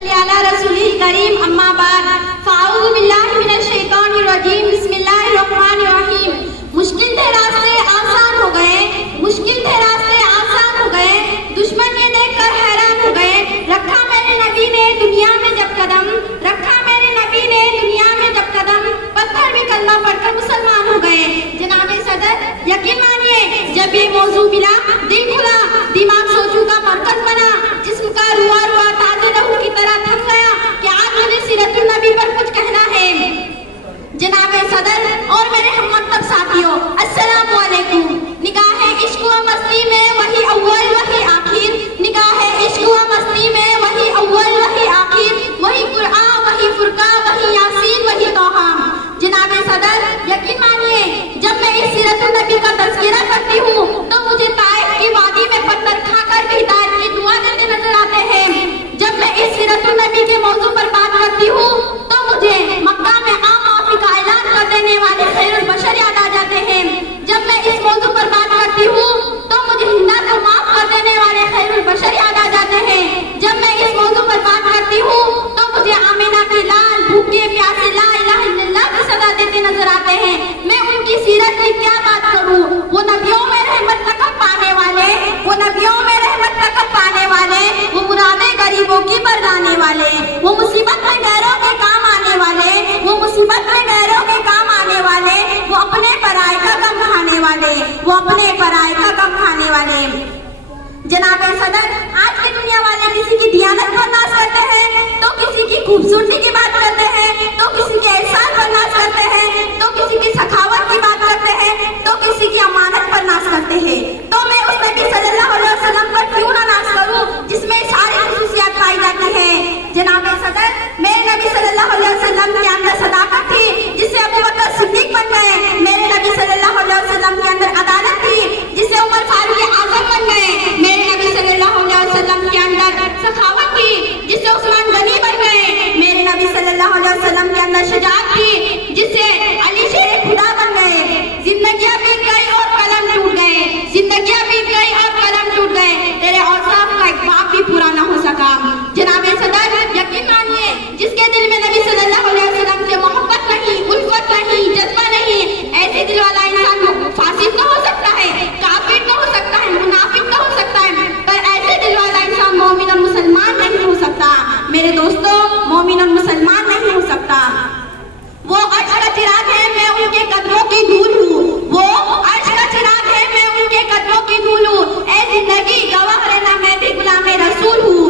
करीम अम्मा बाद फ़ाऊज़ु बिल्लाहि मिनश शैतानिर रजीम बिस्मिल्लाहिर रहमानिर रहीम। मुश्किल थे रास्ते आसान हो गए, मुश्किल थे रास्ते आसान हो गए, दुश्मन ये देखकर हैरान हो गए। रखा मेरे नबी ने दुनिया में जब कदम, रखा मेरे नबी ने दुनिया में जब कदम, पत्थर भी कलमा पढ़कर मुसलमान हो गए। जनाब सदर यकीन मानिए जब ये मौजू मिला दिल खुला, दिमाग सोचू का मरकज बना, जिस्म का रुआ रुआ ताज़े लहू की तरह थम गया कि आज मुझे सीरतुन नबी पर कुछ कहना है। जनाब सदर और मेरे हम मकतब साथियों अस्सलामु अलैकुम। निगाहे इश्क व मस्ती में वही अव्वल वही आखिर, निगाहे इश्क व मस्ती में वही अव्वल वही आखिर, वही कुरआन वही फुरकान वही यासीन वही तोहा। जनाब सदर यकीन मानिए जब मैं इस सीरतुन नबी का तज़किरा करती हूँ तो मुझे ताइफ की वादी में पत्थर खाकर भी हिदायत की दुआ देते नजर आते हैं। जब मैं इस सीरतुन नबी के मौजू पर बात करती हूँ तो मुझे मक्का में आम माफी का ऐलान कर देने वाले खैरुल बशर याद आ जाते हैं। जब मैं इस मौजू पर बात करती हूँ तो मुझे हिंदा को माफ कर देने वाले खैरुल बशर याद आ जाते हैं। जब मैं इस मौजू पर बात करती हूँ तो मुझे आमिना के लाल भूखे प्यासे ला इलाहा इल्लल्लाह की सदा देते नजर आते हैं। मैं उनकी सीरत की क्या बात करूँ, वो नबियों में रहमत लक़ब पाने वाले, वो नबियों में रहमत लक़ब पाने वाले, वो मुरादे गरीबों की बरदाने वाले, वो मुसीबत में गैरों के काम आने वाले, वो मुसीबत में गैरों के काम आने वाले, वो अपने पराए का गम खाने वाले, वो अपने पराए का गम खाने वाले। जनाब सदर आज की दुनिया वाले किसी की दियानत पर नाज करते हैं तो किसी की खूबसूरती की बात करते हैं, तो किसी के एहसान पर नाज करते हैं, तो किसी की सखावत की बात करते हैं, तो किसी की अमानत पर नाज करते हैं। तो मैं उस नबी सल्लल्लाहु अलैहि वसल्लम पर क्यों ना नाज करूं जिसमें सारी खुसूसियात पाई जाती है। जनाब सदर मेरे नबी सल्लल्लाहु अलैहि वसल्लम के अंदर सदाकत थी जिससे अबू बकर सिद्दीक बन गए। मेरे नबी सल्लल्लाहु अलैहि वसल्लम के अंदर अदालत थी जिससे उमर फारूक आजम बन गए। मेरे नबी सल्लल्लाहु अलैहि वसल्लम के अंदर सखावत थी जिससे उस्मान गनी बन गए। मेरे नबी सल्लल्लाहु अलैहि वसल्लम के अंदर शुजाअत थी जिससे अली शेर खुदा बन गए। जिंदगियां बीत गई और कलम टूट गए, जिंदगियां बीत गई और कलम टूट गए, तेरे औसाफ का एक बाप भी पूरा ना हो सका। जनाब सदर यकीन मानिए जिसके दिल में नबी सल्लल्लाहु अलैहि वसल्लम से मोहब्बत नहीं, उल्फत नहीं, जज्बा नहीं, ऐसे दिल वाला इंसान फासिक तो हो सकता है, काफिर तो हो सकता है, मुनाफिक तो हो सकता है, पर ऐसे दिल वाला इंसान मोमिन और मुसलमान नहीं हो सकता। मेरे दोस्तों मोमिन और मुसलमान नहीं हो सकता। वो अर्श का चिराग है मैं उनके कदमों की धूल हूँ, वो अर्श का चिराग है मैं उनके कदमों की धूल हूँ। ऐ जिंदगी गवाह रहना मैं भी गुलाम रसूल हूँ।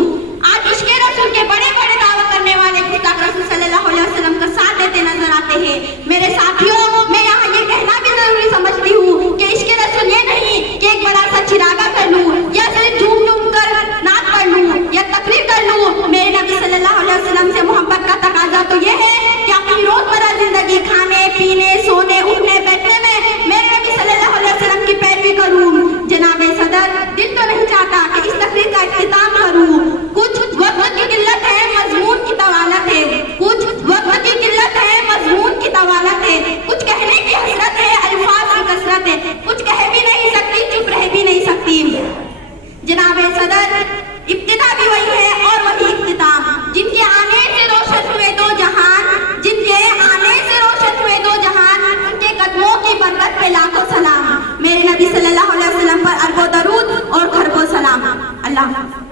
आज इश्क़ रसूल के बड़े बड़े दावा करने वाले गुस्ताख रसूल सल्लल्लाहु अलैहि वसल्लम का साथ देते नजर आते हैं। मेरे साथियों मैं यहाँ ये कहना भी जरूरी समझती हूँ कि इश्क़ रसूल ये नहीं कि एक बड़ा सा चिरागा कर लूँ या सिर्फ झूम झूम कर नाच कर लूँ या तकरीर कर लूँ। मेरे नबी सल्लल्लाहु अलैहि वसल्लम से मोहब्बत का तकाजा तो ये है कि अपनी रोजमर्रा जिंदगी खाने पीने सोने उठने बैठने में मेरे नबी सल्लल्लाहु अलैहि वसल्लम की पैरवी करूँ। जनाब सदर दिल तो नहीं चाहता कि इस तकरीर का इख्तिताम करूँ। कुछ वक्त की किल्लत है मजमून की तवालत है, कुछ वक्त की किल्लत है मजमून की तवालत है, कुछ कहने की हसरत है अल्फाज की कसरत है, कुछ कह भी नहीं सकती चुप रह भी नहीं सकती। जनाब सदर इब्तिदा भी वही है और वही इख्तिताम। जिनके आने से रोशन हुए दो जहान, जिनके आने से रोशन हुए दो जहान, उनके कदमों की बरकत पे लाखों सलाम। मेरे नबी सल्लल्लाहु अलैहि वसल्लम पर अरबों दरूद और खरबों सलाम। अल्लाह।